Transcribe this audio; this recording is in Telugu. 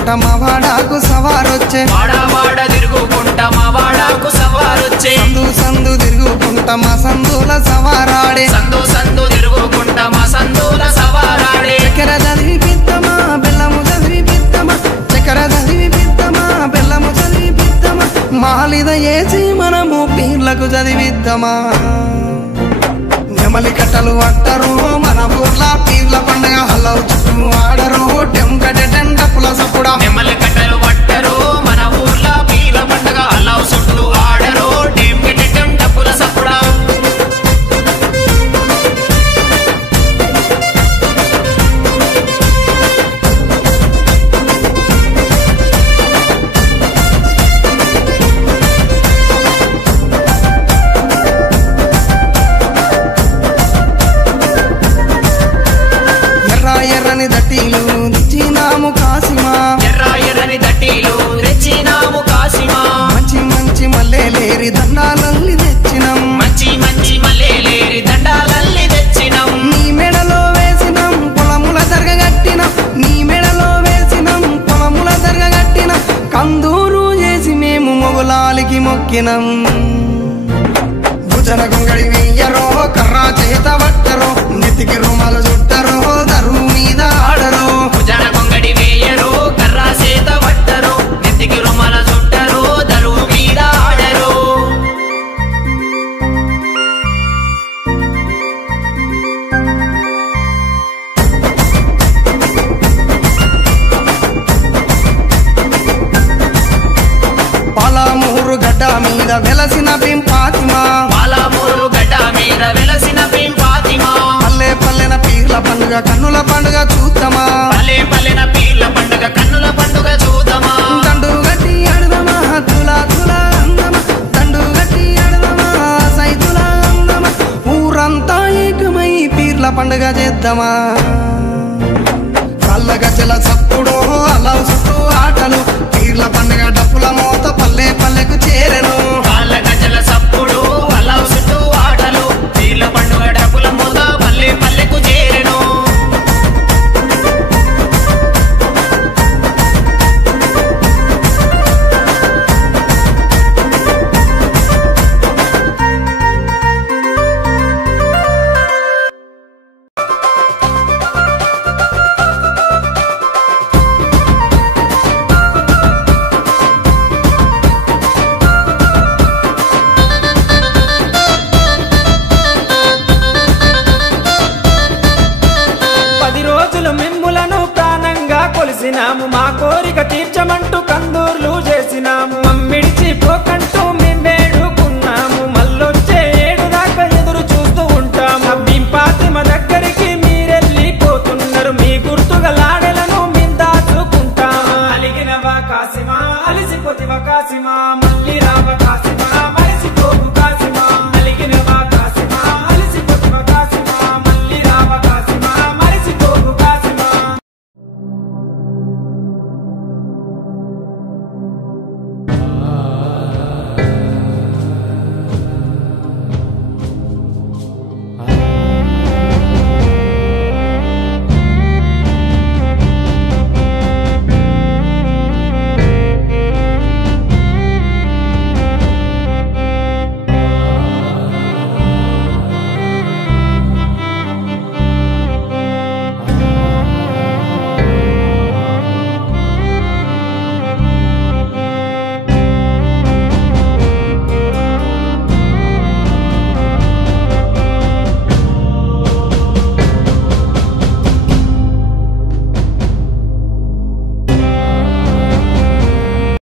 తిరుగుకుంటా మా వాడాకు సవారొచ్చే వాడ తిరుగుకుంటా మా వాడాకు సవారొచ్చే సందు సందు తిరుగుకుంటా మా సందుల సవారాడే సందు తిరుగుకుంటా మా సందుల సవారాడే చక్కెర చదివి పిత్తమా బెల్లము చదివి పిత్తమా చక్కెర చదివి పిత్తమా బెల్లము చదివి పిత్తమా మాలిద ఏసి మనము పీర్లకు చదివిద్దామా నెమలి కట్టలు పట్టరు మన ఊర్ల పీర్ల పండుగ హలవు చుట్టూ ఆడరు టెంకట టెండపుల సప్పుడా నెమలి కట్టలు పట్టరు మన ఊర్ల పీర్ల పండుగ హలవు చుట్టూ ఆడరు టెంకట టెండపుల సప్పుడా ఎర్రని దట్టీలు తెచ్చినాము కాసిమా ఎర్రని దట్టీలు తెచ్చినాము కాసిమా మంచి మంచి మల్లెలేరి దండాలల్లి తెచ్చినాం మంచి మల్లెలేరి దండాలల్లి తెచ్చినాం నీ మెడలో వేసినాం పొలముల దర్గగట్టినాం నీ మెడలో వేసినాం పొలముల దర్గగట్టినాం కందూరు చేసి మేము మొగులాలికి మొక్కినాం భుజన గొంగడి వెయ్యరో కర్రా చేత పట్టరో నెత్తికి రుమాలు చుట్టరో దరువు మీద ఆడరో భుజన గొంగడి వేయరు కర్రా చేత పట్టరు నెత్తికి రుమాల చుట్టరు దరువు మీద ఆడరు పాలమూరు గడ్డ మీద వెలసిన పింపాతిమా పాలమూరు గడ్డ మీద వెలసిన పింపాతిమా పల్లె పల్లెన పీర్ల పండుగ కన్నుల పండుగ చూద్దామా పల్లెన పీర్ల పండుగ కన్నుల పండుగ చూద్దామా దండు గట్టి ఆడదమా తులా తులా అందమా దండు గట్టి ఆడదమా సైతులా అందమా ఊరంతా ఏకమై పీర్ల పండుగ చేద్దామా కళ్ళ గజల సప్పుడు అలా చుట్టూ ఆటలు పీర్ల పండుగ డప్పుల మోత పల్లె పల్లెకు చేరెను కాళ్ళ గజల సప్పుడు అలా చుట్టూ ఆటలు పీర్ల పండుగ డప్పుల మోత పల్లె పల్లెకు చేరెను కొలిసినాము మా కోరిక తీర్చమంటూ కందూర్లు చేసినాము మమ్మిడిచి పోక